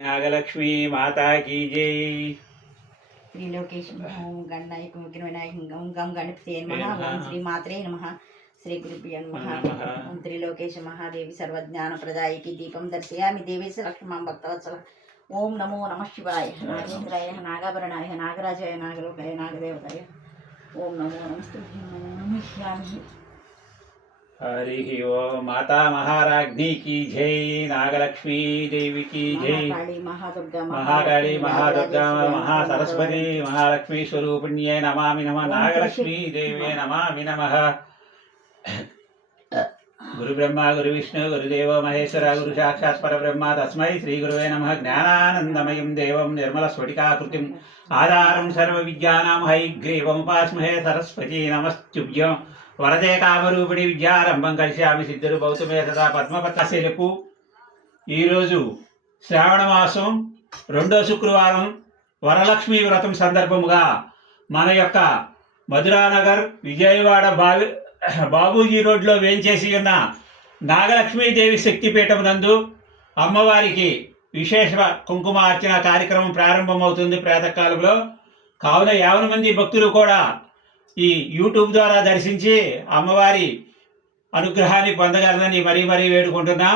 नागलक्ष्मी माता की जय। त्रिलोकेश ओम गणनायक मुख्य विनायक ओम गम गणपते नमः ओम श्री मात्रे नमः श्री गुरुभ्यो नमः ओम त्रिलोकेश महादेवी सर्वज्ञान प्रदायकी दीपम दर्शयामि देवेश लक्ष्मण भक्तवत्सल ओम नमो नमः शिवाय नागेन्द्राय नागाभरणाय नागराजाय नागलोकाय नागदेवताय ओम नमो नमस्ते। हरि ओम। माता महाराज्ञी की जय। नागलक्ष्मी देवी की जय। महाकाली महादुर्गा महासरस्वती महालक्ष्मी स्वरूपिण्ये नमामि नमः। नागलक्ष्मी देवी नमामि नमः। गुरु ब्रह्मा गुरु विष्णु गुरुदेव महेश्वर गुरु साक्षात् परब्रह्म तस्मै श्री गुरुवे नमः। ज्ञानानन्दमयं देवं निर्मलस्फटिकाकृतिम् आधारं सर्वविद्यानां हयग्रीवमुपास्महे सरस्वती नमस्तुभ्यं। వరదే కామరూపిణి విద్యారంభం కలిశామి సిద్ధులు భౌతమే సదా పద్మపత్రశీలకు. ఈరోజు శ్రావణ మాసం 2వ శుక్రవారం వరలక్ష్మీ వ్రతం సందర్భముగా మన యొక్క మధురానగర్ విజయవాడ బాబూజీ రోడ్లో వేంచేసి ఉన్న నాగలక్ష్మీదేవి శక్తిపీఠం నందు అమ్మవారికి విశేష కుంకుమార్చన కార్యక్రమం ప్రారంభమవుతుంది ప్రాతకాలంలో. కావున 50 మంది భక్తులు కూడా ఈ యూట్యూబ్ ద్వారా దర్శించి అమ్మవారి అనుగ్రహాన్ని పొందగలరని మరీ మరీ వేడుకుంటున్నా.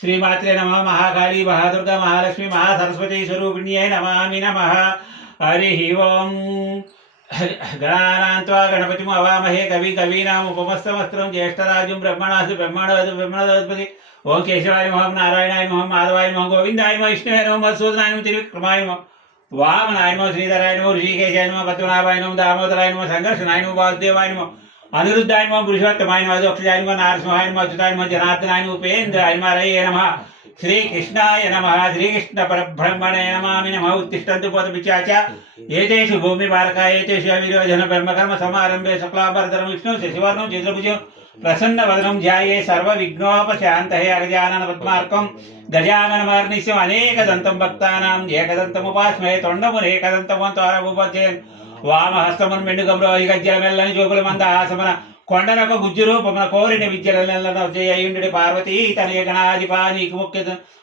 శ్రీమాత్రే నమః. మహాకాళీ మహాదుర్గా మహాలక్ష్మి మహాసరస్వతి స్వరూపిణ్యై నమామి నమః. హరి ఓం. గణానాన్త్వా గణపతిం అవామహే కవి కవీనాం ఉపమస్తమస్త్రం జ్యేష్ఠరాజం బ్రహ్మణోధిపతి. ఓం కేశవాయ నమః నారాయణాయ నమః మాధవాయ నమః గోవిందాయ నమః విష్ణువే నమః మధుసూదనాయ నమః త్రివిక్రమాయ నమః వామనాయ నమః శ్రీధరాయ నమః ఋషికేశాయ నమః పద్మనాభాయ నమః దామోదరాయ నమః సంఘర్షణాయ నమః వాసుదేవాయ నమః అనిరుద్ధాయ నమః పురుషోత్తమాయ నమః అదోక్షజాయ నమః నారసింహాయ నమః అచ్యుతాయ నమః జనార్దనాయ నమః ఉపేంద్రాయ నమః హరయే నమః శ్రీకృష్ణాయ నమః శ్రీకృష్ణ పరబ్రహ్మణే నమామి నమః. ఉత్తిష్టంతు పోతపిచాచ ఏతేషు భూమి బాలకా ఏతేషు అవిరోజన బ్రహ్మకర్మ సమారంభే శుక్లాంబరధరం విష్ణు శశివర్ణం చతుర్భుజం ప్రసన్నవదనం ధ్యాయే సర్వ విఘ్నోపశాంతయే. అగజానన పద్మార్కం గజాననమహర్నిశం అనేకదంతం భక్తానాం ఏకదంతముపాస్మహే. తొండమును ఏకదంతము తారభూపచేన్ వామహస్తమును మెండుగమ్రోహి గజ్జల మెల్లని చూపుల మంద ఆసమన కొండనొక గుజ్జు రూపమున కోరిన విద్యలయుండి పార్వతీ తనయ గణాధిపా నీకు ముఖ్య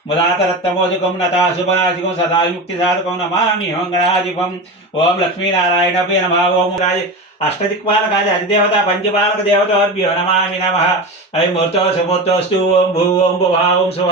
ముదాతరత్తమోదుకం నతాశుభనాశికం సదాయుక్తి సాధకం నమామి హోం గణాధిపం. ఓం లక్ష్మీనారాయణభ్యో నమః. ఓం రాజ అష్టదిక్పాలకాది అధిదేవత పంచపాలక దేవతాభ్యో నమామి నమః. ఐ మూర్తో సుమూర్తోస్తు. ఓం భూ ఓం భువా ఓం శుభ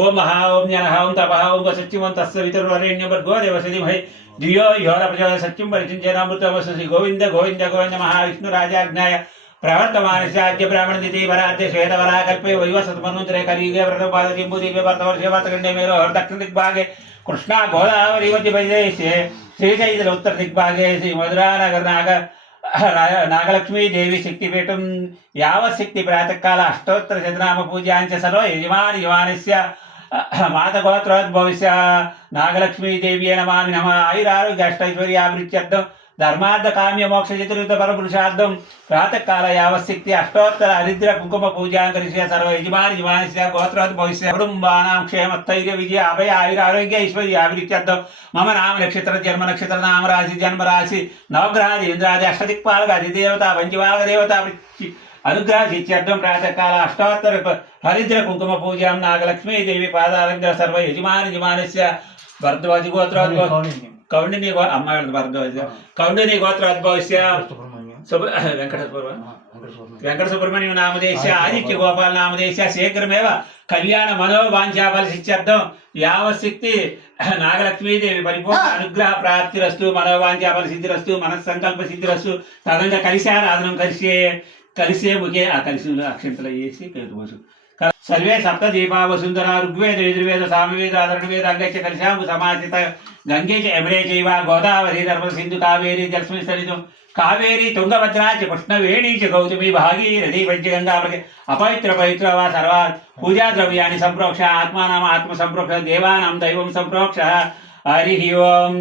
ఓం మహా ఓం జనః ఓం తపః ఓం సత్యం ఓం తస్సవితుర్వరేణ్యం భర్గో దేవస్య ధీమహి ధియో యో న ప్రచోదయాత్. సత్యం పరిచించేనామృతమస్తు. శ్రీ గోవింద గోవింద గోవింద మహావిష్ణురాజాజ్ఞాయ ప్రవర్తమానస్యాద్య బ్రాహ్మణదితి వరాద్య శ్వేతవరాకల్పే వైవసతమన్వంతరే కలియుగే వ్రతపాదజంబూదీపే భర్తవర్షే భర్తఖండే మేరో దక్షిణ దిగ్భాగే కృష్ణా గోదావరి మధ్య ప్రదేశే శ్రీశైల ఉత్తర దిగ్భాగే శ్రీ మధురానగర్ నాగలక్ష్మీదేవి శక్తిపీఠం. యావశక్తి ప్రాతకాల అష్టోత్తర శతనామ పూజాంచ సర్వ యజమాని యజమానస్య మాతగోత్రోద్భవస్య నాగలక్ష్మీదేవ్యే నమామి నమః. ఆయురారోగ్య అష్టైశ్వర్యాభివృద్ధ్యర్థం ధర్మార్థ కామ్య మోక్ష చతుర్థ పరపురుషార్థం ప్రాతకాల యావశక్తి అష్టోత్తర హరిద్ర కుంకుమ పూజాంకరిష్య సర్వ యజమాని యజమానస్య గోత్రోద్భవస్య కుటుంబానాం క్షేమస్థైర్య విజయ అభయ ఆయురారోగ్య ఐశ్వర్యాభివృద్ధ్యర్థం మమ నామ నక్షత్ర జన్మ నక్షత్ర నామరాశి జన్మరాశి నవగ్రహాది ఇంద్రాది అష్టదిక్పాలక అధిదేవత పంచపాలక దేవత అనుగ్రహ సిద్ధ్యర్థం ప్రాతకాల అష్టోత్తర హరిద్ర కుంకుమ పూజాం నాగలక్ష్మీదేవి పాదాలంద్ర సర్వ యజమాని యజమానస్య భరద్వాజ గోత్రోద్భవ కౌండిని అమ్మాయి భరద్వాజ కౌండిని గోత్రోద్భవస్య వెంకట సుబ్రహ్మణ్యం నామదేశ్య ఆదిత్య గోపాల నామదేశ్య శీఘ్రమేవ కళ్యాణ మనోవాంఛాఫల సిద్ధ్యర్థం యావశక్తి నాగలక్ష్మీదేవి పరిపూర్ణ అనుగ్రహ ప్రాప్తిరస్తు మనోవాంఛాఫల సిద్ధిరస్తు మనస్సంకల్ప సిద్ధిరస్తు. తదంగా కలిశారాధనం కలిసే ముఖే ఆ కలిసి అక్షంతలు వేసి పేరుకోసు. సర్వే సప్త దీపా వసుంధర ఋగ్వేద యజుర్వేద సామవేద అధర్వవేద అంగైచ కలిశాంబు సమాచిత గంగే చ యమునే చైవ గోదావరి నర్మద సింధు కావేరి జలస్మిన్ సరితం కావేరి తుంగభద్రా చ కృష్ణవేణీ చ గౌతమి భాగీరథీ పంచగంగా అపవిత్ర పవిత్ర వా సర్వా పూజా ద్రవ్యాన్ని సంప్రోక్ష ఆత్మానాం ఆత్మ సంప్రోక్ష దేవానాం దైవం సంప్రోక్ష. హరి ఓం.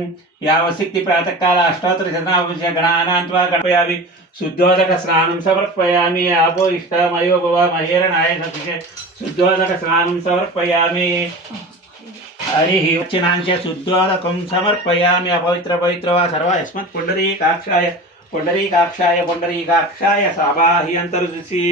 యావశక్తి ప్రాతకాల అష్టోత్తర శతనామ గణానాన్త్వా గణపయామి శుద్ధోదక స్నానం సమర్పయామి. ఆపో ఇష్టమయో భవ మహేరణాయ సతిషే శుద్ధోదక స్నానం సమర్పయామి. హరి వచ్చినాంచ శుద్ధోదకం సమర్పయామి. అపవిత్ర పవిత్ర వా సర్వ యస్మత్ పుండరీకాక్షాయ పుండరీకాక్షాయ పుండరీకాక్షాయ సాబాహి అంతర్దృశి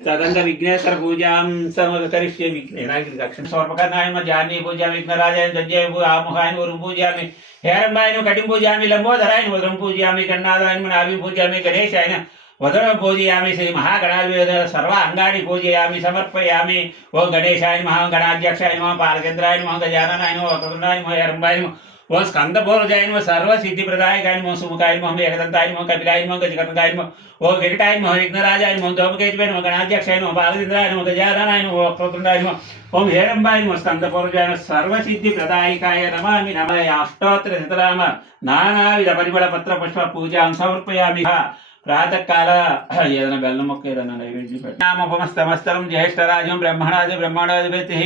तदंग विघ्नेश्वर पूजां समकरिष्ये विघ्नेनाय दक्षिण समर्पकरणाय नमः जान्नी पूजामि विघ्नराजाय गज्जय आमुहाय वरुं पूजामि हेरंबाय कटिं पूजामि लंबोदराय वरुं पूजामि गन्नादाय नाभि पूजामि गणेशाय वदनं पूजयामि श्री महागणाधिपतये सर्व अंगानि पूजयामि समर्पयामि ओं गणेशाय नमः गणाध्यक्षाय नमः बालचंद्राय नमः गजाननाय नमः वक्रतुंडाय नमः हेरंबाय नमः ओं स्कंदपूर्वजाय नमः सर्वसिद्धिप्रदायकाय नमः सुमुखाय नमः एकदन्ताय नमः कपिलाय नमः गजकर्णकाय नमः ओं वेंकटाय नमः विघ्नराजाय नमः धूमकेतवे नमः गणाध्यक्षाय नमः बालचंद्राय नमः गजाननाय नमः वक्रतुंडाय नमः ओं हेरंबाय नमः स्कंदपूर्वजाय नमः सर्वसिद्धिप्रदायकाय नमामि नमः अष्टोत्तर शतनाम नानाविध परिमळ पत्र पुष्प पूजां समर्पयामि प्रातःकाल ఏదైనా బెల్లం మొక్క ఏదైనా నైవేద్యం పెట్టి నామోపమస్తమస్తరం జ్యేష్ఠరాజ్యం బ్రహ్మణాది బ్రహ్మాండాధిపతి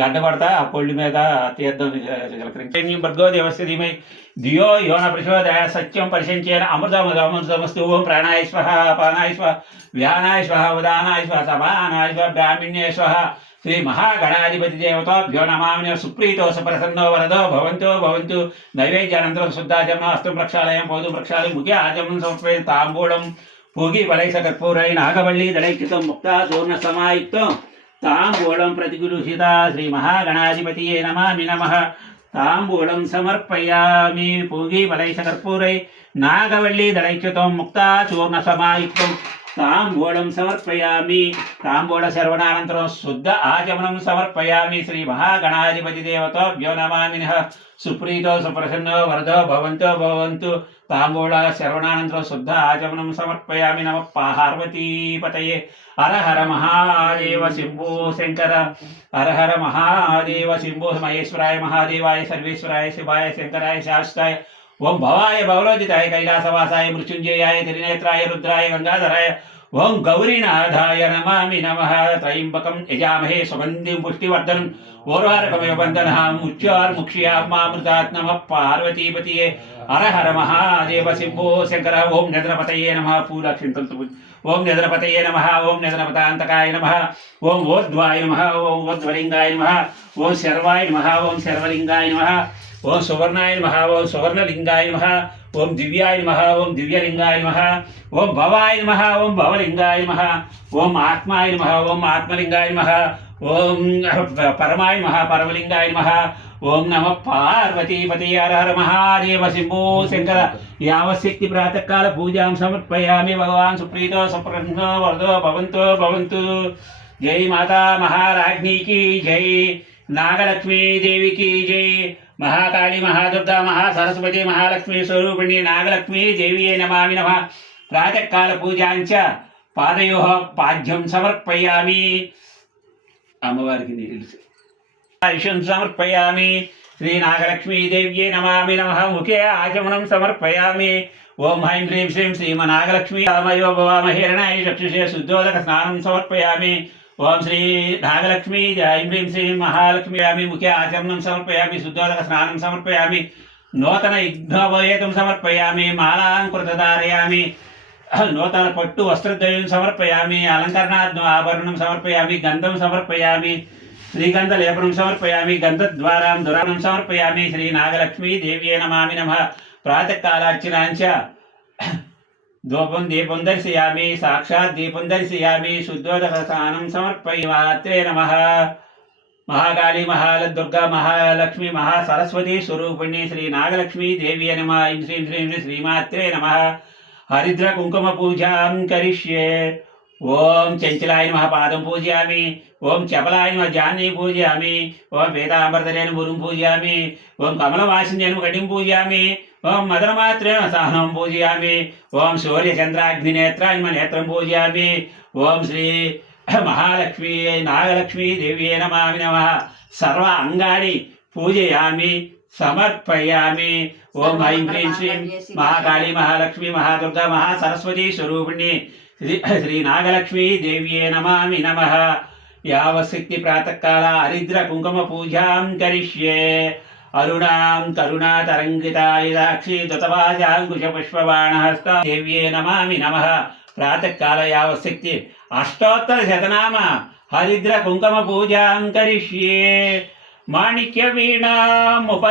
గడ్డ కొడతా ఆ పొల్లి మీద తీర్థం చిలకరించి భర్గో దేవస్య ధీమై ధియో యోన ప్రచోదయ సత్యం పరిశంచేన అమృతమస్తు ఓం ప్రాణాయ స్వః అపానాయ స్వః వ్యానాయ స్వః ఉదానాయ స్వః సమానాయ స్వః బ్రాహ్మణ్యే స్వః श्री महागणाधिपति देवताभ्यो नमामि सुप्रीतो सुप्रसन्नो वरदो भवन्तु भवन्तु नैवेद्यानन्तरं शुद्धाचमनं हस्तं प्रक्षालयं पौदं प्रक्षालयं मुखे आचमनं समर्पयन् ताम्बूलं पूगी वलैसकर्पूरै नागवल्ली दलैकृतं मुक्ता सूर्णसमायुक्तं ताम्बूलं प्रतिगृहीता श्री महागणाधिपतये नमामि नमः ताम्बूलं समर्पयामि पूगी वलैसकर्पूरै नागवल्ली दलैकृतं मुक्ता सूर्णसमायुक्तं ताम्बूलं समर्पयामि ताम्बूल सर्वनानन्तरं शुद्ध आचमनं समर्पयामि श्री महागणाधिपति देवताभ्यो नमामि नमः सुप्रीतो सुप्रसन्नो वरदो भवन्तु भवन्तु ताम्बूल सर्वनानन्तरं शुद्ध आचमनं समर्पयामि नमः पार्वतीपतये हर हर महादेव शम्भो शंकर हर हर महादेव शम्भो महेश्वराय महादेवाय सर्वेश्वराय शिवाय शंकराय शास्त्राय ओं भवाय भवलोदिताय कैलासवासाय मृत्युंजयाय त्रिनेत्राय रुद्राय गंगाधराय ओं गौरीनाथाय नमामि नमः त्रयंबकं यजामहे सुगन्धिं पुष्टिवर्धनम् ओर्वारुकमेव बन्धनः मुच्योर्मुक्ष्यामामृतात् नमः पार्वतीपतये हर हर महादेव शम्भो शंकर ओं निद्रपतये नमः फूलक्षिन्तन्तु ओं निद्रपतये नमः ओं निद्रपतान्तकाय नमः ओं ओद्वाय नमः ओं ओद्वलिंगाय नमः ओं शर्वाय नमः ओं शर्वलिंगाय नमः ओं सुवर्णाय नमः ओं सुवर्णलिंगाय नमः ओं दिव्याय नमः ओं दिव्यलिंगाय नमः ओं भवाय नमः ओं भवलिंगाय नमः ओं आत्माय नमः ओं आत्मलिंगाय नमः ओं परमाय नमः परमलिंगाय नमः ओं नमः पार्वतीपतये हर हर महादेव शम्भो शंकर यावच्छक्ति प्रातःकाल पूजां समर्पयामि भगवान् सुप्रीतो सुप्रसन्नो वरदो भवन्तु भवन्तु जय माता महाराज्ञी की जय नागलक्ष्मी देवी की जय महाकाली महादुर्गा महासरस्वती महालक्ष्मी स्वरूपिणी नागलक्ष्मी देवी नमामि नमः प्रातःकाल पूजांच पादयोः पाद्यं समर्पयामि अम्मवारिकी नीरिं समर्पयामि श्री नागलक्ष्मी देव्यै नमामि नमः मुखे आचमनं समर्पयामि ओम ऐं ह्रीं श्रीं श्रीमनागलक्ष्मी रामयो भवामहे हिरण्याय चक्षुषे शुद्धोदक स्नानं समर्पयामि ओम श्री नागलक्ष्मी ऐं ह्रीं श्रीं महालक्ष्मी यामि मुखे आचमनं समर्पयामि शुद्धोदक स्नानं समर्पयामि नूतन यज्ञोपवेतं समर्पयामि मालाङ्कृतधारयामि नूतन पट्टु वस्त्रद्वयं समर्पयामि अलङ्करणात् आभरणं समर्पयामि गन्धं समर्पयामि श्रीगन्धलेपनं समर्पयामि गन्धद्वारां दुरानं समर्पयामि श्री नागलक्ष्मी देव्यै नमामि नमः प्रातःकालार्चनाञ्च धूपं दीपं दर्शयामि साक्षात् दीपं दर्शयामि शुद्धोदकस्नानं समर्पयामि मात्रे नमः महाकाली महालदुर्गा महालक्ष्मी महासरस्वती स्वरूपिणी श्री नागलक्ष्मी देवी नमः ऐं श्रीं श्रीं श्रीमात्रे नमः हरिद्र कुंकुम पूजां करिष्ये ओम चंचलाय नमः पादं पूजयामि ओम चपलाय नमः जाह्नवीं पूजयामि ओम वेदांबरधरेण गुरुं पूजयामि ओम कमलवासिन्यं कटिं पूजयामि ओम मदनमात्रेण सहनं पूजयामि ओम सूर्यचन्द्राग्निनेत्राय नेत्रं पूजयामि ओम श्री महालक्ष्मी नागलक्ष्मी देवी नमामि नमः सर्व अंगानि पूजयामि समर्पयामि ओम ऐं ह्रीं श्रीं महाकाली महालक्ष्मी महादुर्गा महासरस्वती स्वरूपिणी श्री नागलक्ष्मी देव्ये नमामि नमः यावच्छक्ति प्रातःकाल हरिद्र कुंकुम पूजां करिष्ये अरुणां करुणातरङ्गितायदाक्षी दत्तवाजाङ्कुशपुष्पबाणहस्ता देव्ये नमामि नमः प्रातःकाल यावच्छक्ति अष्टोत्तर शतनाम हरिद्र कुंकुम पूजां करिष्ये माणिक्य वीणामुपलालयन्ति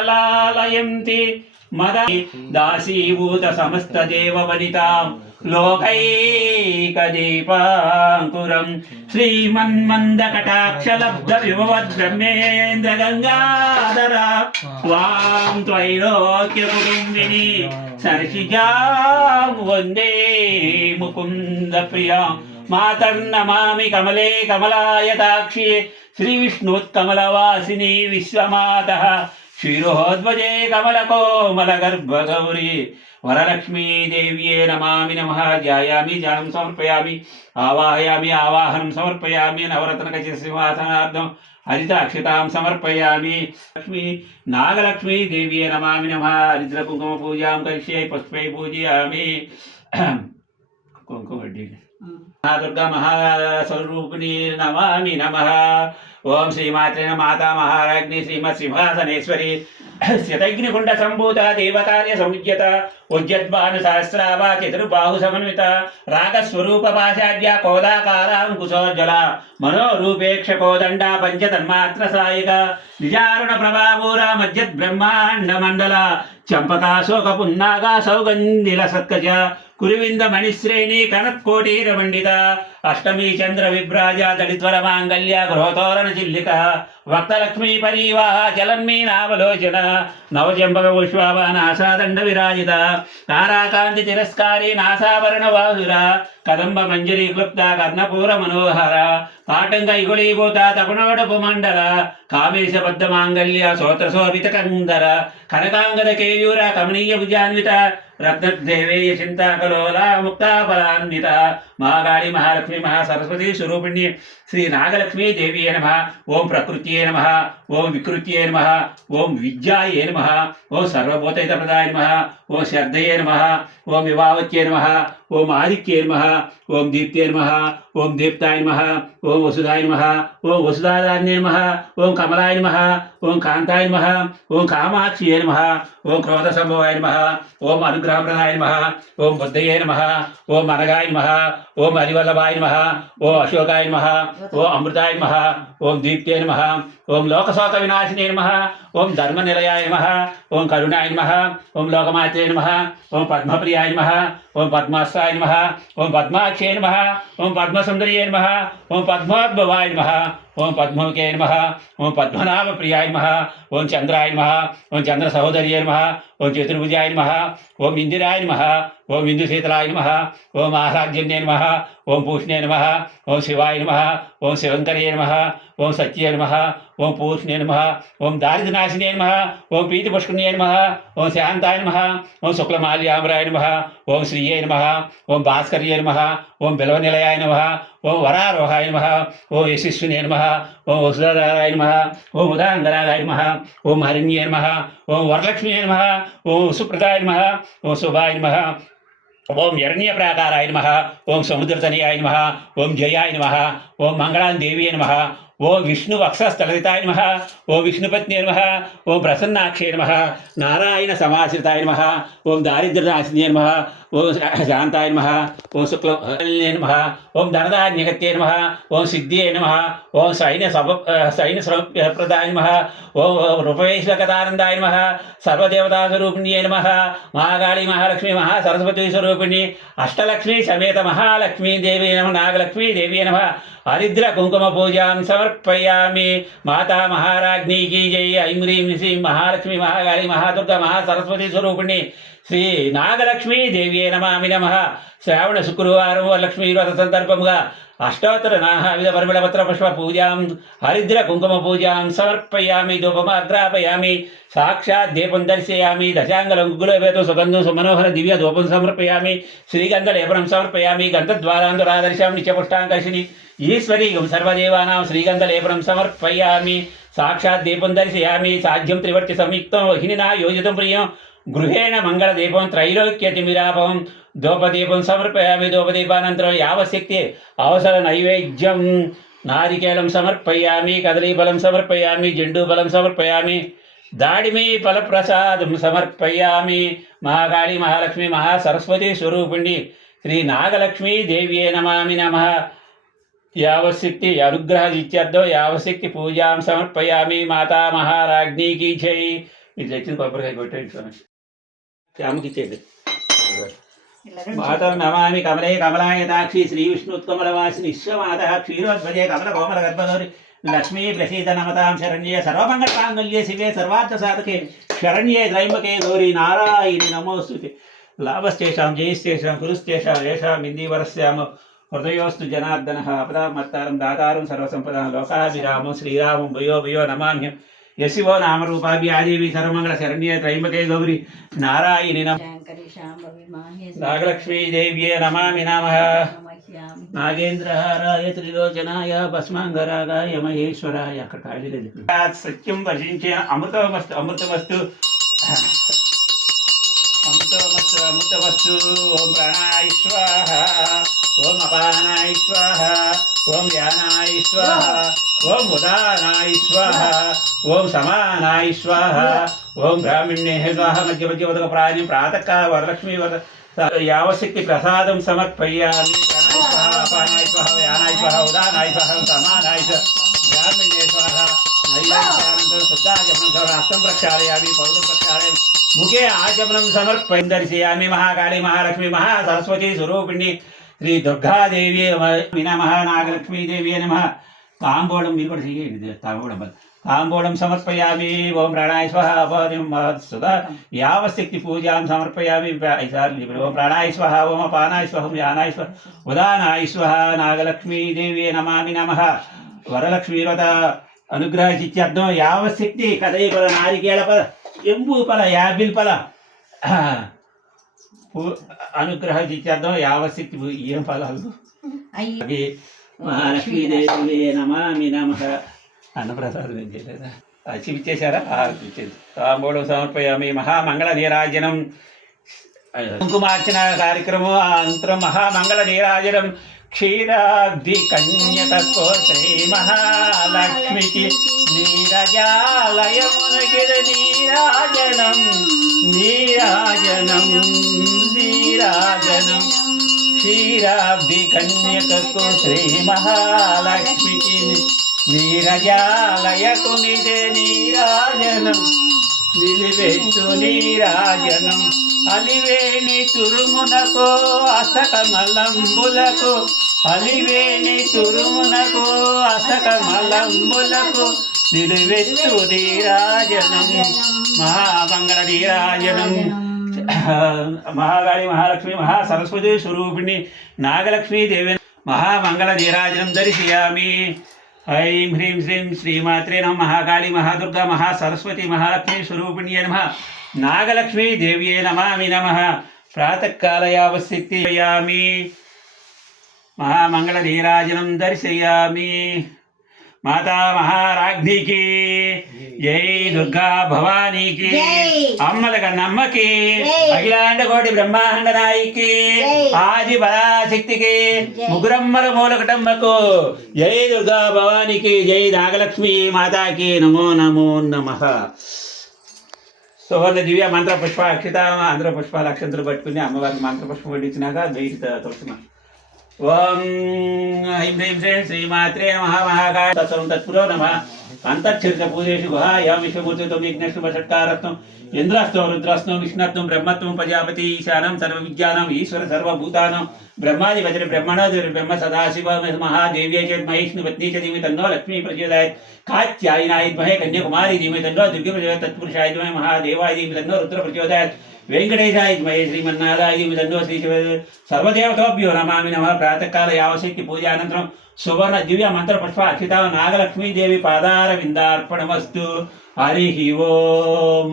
मद दासीभूत समस्त देव वनितां లోకైకదీపాంకురం శ్రీమన్మందకటాక్షలబ్ధవిభవద్బ్రహ్మేంద్రగంగాధర వాం త్రైలోక్యకుటుంబిని సర్షిజాం వందే ముకుందప్రియాం మాతర్నమామి కమలే కమలాయతాక్షి శ్రీవిష్ణుత్కమలవాసిని విశ్వమాతః క్షీరోధ్వజే కమలకోమలగర్భగౌరీ వరలక్ష్మీదేవ్యే నమామి నమః ధ్యాయామి ధ్యానం సమర్పయామి ఆవాహయామి ఆవాహనం సమర్పయామి నవరత్నకచ సింహాసనార్థం హరిత అక్షతాం సమర్పయామి లక్ష్మీ నాగలక్ష్మీ దేవ్యే నమామి నమః హరిద్ర కుంకుమ పూజాం కరిష్యే పుష్పై పూజయామి కుంకుమ దుర్గా మహాస్వరూపిణి నమామి నమః ఓం శ్రీమాత్రేణ మాతా మహారాజ్ఞి శ్రీమత్ సింహాసనేశ్వరి శతగ్నికుండ సంభూత దేవకార్య సంయుజ్యత ఉజ్జద్భాను సహస్రావా చతుర్బాహు సమన్విత రాగస్వరూప పాశాఢ్య కోదాకారాంకుశోజ్వల మనోరూపేక్ష కోదండ పంచతన్మాత్ర సాయిక నిజారుణ ప్రభావూర మధ్యద్ బ్రహ్మాండ మండల చంపకాశోక పున్నాగా సౌగంధిల సత్కజ కురువింద మణిశ్రేణి కనత్కోటీర మండిత అష్టమీ చంద్ర విభ్రాజ దళిత్వర మాంగళ్య గృహతోరణ చిల్లిక వక్తలక్ష్మీ పరీవాహ జలన్మీనావలోచన నవజంబక పుష్పాభ నాసాదండ విరాజిత తారాకాంతి తిరస్కారి నాసాభరణ వాసుర కదంబ మంజరీ క్లుప్త కర్ణపూర మనోహర కాటంక యుగుళీభూత తపనోడపు మండల కామేశబద్ధ మాంగళ్య సోత్రశోభిత కందర కనకాంగద కేయూర కమనీయ భుజాన్విత రత్నదేవేయ చింతాకలోల ముక్తాఫలాన్విత మహాకాళి మహాలక్ష్మి మహాసరస్వతి స్వరూపిణి శ్రీ నాగలక్ష్మీ దేవి నమ ఓం ప్రకృత్యే నమ ఓం వికృత్యే నమ ఓం విద్యాయే నమ ఓం సర్వభూతహిత ప్రదాయ నమ ఓం శ్రద్ధయే నమ ఓం వివావత్యే నమ ఓం ఆదిత్యే నమ ఓం దీప్తే నమ ఓం దీప్తాయ నమ ఓం వసుధాయ నమ ఓం వసుధాధాన్యే నమ ఓం కమలాయ నమ ఓం కాంతాయ నమ ఓం కామాక్షియే నమ ఓం క్రోధ సంభవాయ నమ ఓం అనుగ్రహప్రదాయ నమ ఓం బుద్ధయే నమ ఓం అనగాయ నమ ఓం హరివల్లభాయ నమ ఓం అశోకాయ నమ ఓం అమృతాయ నమ ఓం దీప్తే నమ ఓం లోకశోక వినాశినే నమ ఓం ధర్మనిలయాయ నమ ఓం కరుణాయ నమ ఓం లోకమాత్రే నమ ఓం పద్మప్రియాయ నమ ఓం పద్మాస్త్రాయ నమ ఓం పద్మాక్షే నమ ఓం పద్మసుందర్యే నమ ఓం పద్మోద్భవాయ నమ ఓం పద్మముఖే నమ ఓం పద్మనాభ ప్రియాయ నమ ఓం చంద్రాయ నమ ఓం చంద్ర సహోదర్యే నమ ఓం చతుర్భుజాయ నమ ఓం ఇందిరాయ నమ ఓం ఇందుశీతలాయ నమ ఓం ఆహ్లాద్యన్యే నమ ఓం పూష్ణే నమ ఓం శివాయ నమ ఓం శివంకరే నమ ఓం సత్యే నమ ఓం పూష్ణే నమ ఓం దారిద్ర్యనాశినే నమ ఓం ప్రీతిపుష్కృణ్యే నమ ఓం శాంతాయ నమ ఓం శుక్లమాల్యామరాయ నమ ఓం శ్రీయే నమ ఓం భాస్కర్యే నమ ఓం బిలవనిలయాయ నమ ఓం వరారోహాయ నమ ఓం యశస్వినే నమ ఓం వసుధారాయ నమ ఓం ఉదాంధరాయ నమ ఓం హరిణ్యే నమ ఓం వరలక్ష్మ్యే నమ ఓం సుప్రదాయ నమ ఓం శుభాయ నమ ఓం హిరణ్యప్రాకారాయ నమ ఓం సముద్రతనయాయ నమ ఓం జయాయ నమ ఓం మంగళాదేవ్యే నమ ఓం విష్ణు వక్షస్థలితాయ నమ ఓం విష్ణుపత్నే నమ ఓం ప్రసన్నాక్షే నమ నారాయణ సమాశ్రితాయ నమ ఓం దారిద్ర్యనాశిన్యే నమ ఓం శాంతాయ నమ ఓం శుక్లే నమ ఓం ధనధాన్యగత్యే నమ ఓం సిద్ధ్యే నమ ఓం సైన్యప్రదాయ నమ ఓం రూపవేశ్వకతానందాయ నమ సర్వదేవతాస్వరూపిణ్యే నమ మహాకాళీ మహాలక్ష్మి మహాసరస్వతి స్వరూపిణి అష్టలక్ష్మీ సమేత మహాలక్ష్మీ దేవి నమ నాగలక్ష్మీ దేవి నమ హరిద్ర కుంకుమ పూజాం సమర్పయామి మాతా మహారాజ్ఞీ కీ జై ఐం హ్రీం శ్రీ మహాలక్ష్మి మహాకాళి మహాదుర్గా మహాసరస్వతి స్వరూపిణి శ్రీ నాగలక్ష్మీ దేవ్యే నమామి నమః శ్రావణ శుక్రవారం లక్ష్మీ వ్రత సందర్భంగా అష్టోత్తర నానావిధ పరిమళపత్ర పుష్ప పూజాం హరిద్ర కుంకుమ పూజాం సమర్పయామి ధూపమాగ్రాపయామి సాక్షాత్ దీపం దర్శయామి దశాంగలం గుగులవేతో సుగంధం సుమనోహర దివ్య ధూపం సమర్పయామి శ్రీగంధ లేపనం సమర్పయామి గంధద్వారాంధరాదర్శం నిత్యపుష్టాంకర్షిణి ఈశ్వరీగం సర్వదేవానాం శ్రీగంధ లేపనం సమర్పయామి సాక్షాత్ దీపం దర్శయామి సాధ్యం త్రివర్తి సంయుక్తం వహినినా యోజితం ప్రియం గృహేణ మంగళదీపం త్రైలోక్యతిమిరాపం ధూపదీపం సమర్పయామి ధూపదీపానంతరం యావశక్తి అవసర నైవేద్యం నారికేళం సమర్పయామి కదలీఫలం సమర్పయామి జండూఫలం సమర్పయామి దాడిమి ఫలప్రసాదం సమర్పయామి మహాకాళీ మహాలక్ష్మి మహాసరస్వతి స్వరూపిణి శ్రీ నాగలక్ష్మీ దేవ్యే నమామి నమః యావశక్తి అనుగ్రహ ఇత్యర్థో యావశక్తి పూజాం సమర్పయామి మాతా మహారాజ్ఞీ కీ జై. మీరు తెచ్చిన కొబ్బరికాయ కొట్టేయండి స్వామి శ్యామకి ఇచ్చేయండి. మాతం నమామి కమలే కమలాయతాక్షి శ్రీ విష్ణుత్కమలవాసిని విశ్వమాత క్షీరోద్భజే కమల కోమల గర్భగౌరి లక్ష్మీ ప్రసీద నమతాం శరణ్యే సర్వమంగళ మాంగళ్యే శివే సర్వార్థ సాధకే శరణ్యే త్రైంబకే గౌరీ నారాయణి నమోస్తుతే లాభస్తేషాం జయస్తేషాం కురుస్తేషాం ఏషాం ఇందీవరస్యామ హృదయోస్తు జనార్దన అపదామత్తారం దాతారం సర్వసంపదాం లోకాభిరామం శ్రీరామం భయో భయో నమామ్యం యశివో నామరూపాభి ఆదేవి సర్వమంగళ శరణ్యే త్రైంబకే గౌరి నారాయణి నాగలక్ష్మీ దేవ్యే నమామి నమః నాగేంద్రహారాయ త్రిలోచనాయ భస్మాంగరాగాయ మహేశ్వరాయ అక్కడ ఖాళీ లేదు సత్యం వర్షించే అమృతమస్తు అమృతమస్తు అమృతమస్తు అమృతమస్తు ఓం ప్రాణాయ స్వాహ ఓం అపానాయ స్వాహ ఓం యానాయ స్వాహ ఓం ఉదానాయ స్వాహ ఓం సమానాయ స్వాహ ఓం బ్రాహ్మణ్యే స్వాహ మధ్య మధ్య వదక ప్రాణ్యం ప్రాతకాల వరలక్ష్మీ వద యావశక్తి ప్రసాదం సమర్పయామి ప్రాణాయ స్వాహ అపానాయ స్వాహ యానాయ స్వాహ ఉదానాయ స్వాహ సమానాయ బ్రాహ్మణ్యే స్వాహ నైవేద్యానంతరం శుద్ధాచమనం హస్తం ప్రక్షాళయామి పౌరం ప్రక్షాళయామి ముఖే ఆచమనం సమర్పయం దర్శయామి మహాకాళీ మహాలక్ష్మి మహాసరస్వతి స్వరూపిణి శ్రీ దుర్గాదేవి నమః నాగలక్ష్మీదేవి నమః తాంబూలం మీరు కూడా చేయండి తాంబూలం తాంబూలం సమర్పయామి ఓం ప్రాణాయ స్వహ అపారం సుధా యావశక్తి పూజాం సమర్పయామి ఓం ప్రాణాయ స్వహ ఓం అపానాయ స్వహం యానాయ స్వహ ఉదానాయ స్వహ నాగలక్ష్మీదేవి నమామి నమః వరలక్ష్మీ వ్రత అనుగ్రహిత్యర్థం యావశక్తి కదయి పద నారికేళ పద ఎంబు పల యాపిల్ పల అనుగ్రహిత్యర్థం యావశక్తి ఏం ఫలాలు మహాలక్ష్మీదేవి నమామి నమః అన్నప్రసాదం ఏం చేయలేదా ఇచ్చేసారా ఇచ్చేది తాంబూలం సమర్పయామి మహామంగళ నీరాజనం కుంకుమార్చన కార్యక్రమం అనంతరం మహామంగళ నీరాజనం క్షీరాబ్ది కన్యకో శ్రీ మహాలక్ష్మికి నీరజాలయమునగిర నీరాజనం నీరాజనం నీరాజనం క్షీరాబ్ది కన్యకకు శ్రీ మహాలక్ష్మికి నీరజాలయకు నిజ నీరాజనం నిలివెత్తు నీరాజనం అలివేణి తురుమునకు అసకమలంబులకు అలివేణి తురుమునకు అసకమలంబులకు నిలివెత్తు నీరాజనం మహామంగళ నీరాజనం మహాకాళి మహాలక్ష్మి మహాసరస్వతి స్వరూపిణి నాగలక్ష్మీదేవి మహామంగళ నీరాజనం దర్శయామి ఐం హ్రీం శ్రీం శ్రీమాత్రే నమః మహాకాళి మహాదుర్గా మహాసరస్వతి మహాలక్ష్మీ స్వరూపిణ్యే నమః నాగలక్ష్మీ దేవ్యే నమామి నమః ప్రాతకాల యావశక్తియామి మహామంగళ నీరాజనం దర్శయామి మాతా మహారాజ్ఞికి జై దుర్గా భవానీకి అమ్మల కన్నమ్మకి అఖిలాండ కోటి బ్రహ్మాండ నాయికి ఆది పరాశక్తికి ముగ్గురమ్మల మూలకటమ్మకు జై దుర్గా భవానీకి జై నాగలక్ష్మి మాతాకి నమో నమో నమః సువర్ణ దివ్య మంత్ర పుష్ప అక్షిత ఆంధ్ర పుష్పాల అక్షంతలు పట్టుకుని అమ్మవారికి మంత్ర పుష్పం వడ్డించినాక బయట తులసిమ ఓం హ్రీం హ్రీం శ్రీం శ్రీమాత్రే నమః మహాకాళి తత్సర్వం తత్పురో నమః అంతఃక్షరిత పూజేషు గుహాయాం విశ్వమూర్తితో యజ్ఞశ్రుమ షట్కారత్వం ఇంద్రస్తం రుద్రస్తం విష్ణత్వం బ్రహ్మత్వం ప్రజాపతి ఈశానం సర్వ విజ్ఞానం ఈశ్వర సర్వభూతానం బ్రహ్మాధిపతి బ్రహ్మణోధిపతి బ్రహ్మ సదాశివ మహాదేవ్యై చ మహేష్ణు పత్ని చ ధీమహి తన్నో లక్ష్మీ ప్రచోదయాత్ కాత్యాయనాయ ధీమహి కన్యాకుమారి ధీమహి తన్నో దుర్గే ప్రచోదయాత్ తత్పురుషాయ ధీమహి మహాదేవాయ ధీమహి తన్నో రుద్ర ప్రచోదయాత్ వెంకటేశాయ ధీమహి శ్రీమన్నారాయ ధీమహి తన్నో శ్రీ సర్వదేవతాభ్యో నమామి నమః ప్రాతకాల యావశక్తి పూజానంతరం సువర్ణ దివ్య మంత్ర పుష్ప అక్షిత నాగలక్ష్మీదేవి పాదార విందార్పణమస్తు హరి ఓం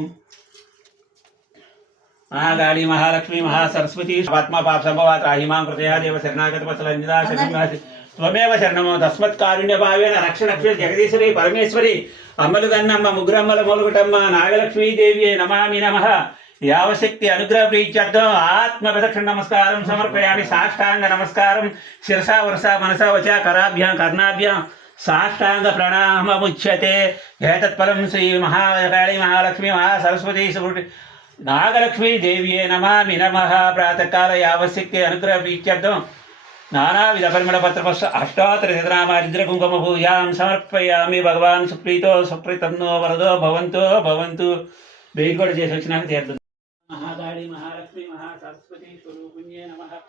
మహాకాళి మహాలక్ష్మి మహాసరస్వతి ఆత్మ పాప సంభవాత్ రాహిమాం కృతయా దేవ శరణాగత వత్సలంజితా శరణాసి త్వమేవ శరణము తస్మత్ కారుణ్య భావేన రక్షణక్ష జగదీశ్వరి పరమేశ్వరి అమ్మలు గన్నమ్మ ముగ్గురమ్మల మూలుగుటమ్మ నాగలక్ష్మీదేవి నమామి నమః యావశక్తి అనుగ్రహ ప్రీత్యర్థం ఆత్మ ప్రదక్షిణ నమస్కారం సమర్పయామి సాష్టాంగ నమస్కారం శిరసా వరస మనసా వచ కరాభ్యాం కర్ణాభ్యాం సాష్టాంగ ప్రణామముచ్యతే ఏతత్ఫలం శ్రీ మహాకాళి మహాలక్ష్మి మహాసరస్వతి నాగలక్ష్మీ దేవ్యే నమామి నమః ప్రాతకాల యావశక్తి అనుగ్రహ ప్రీత్యర్థం నానావిధ పరిమళ పత్రపస్సు అష్టాత్తర శతనామారిద్ర కుంకుమ పూజాం సమర్పయామి భగవాన్ సుప్రీతో సుప్రీతన్నో వరదో భవంతో భవంతు వెయ్యి కూడా చేసి వచ్చినాక తీర్థం మహాకాళి మహాలక్ష్మి మహాసరస్వతి స్వరూపిణ్యే నమః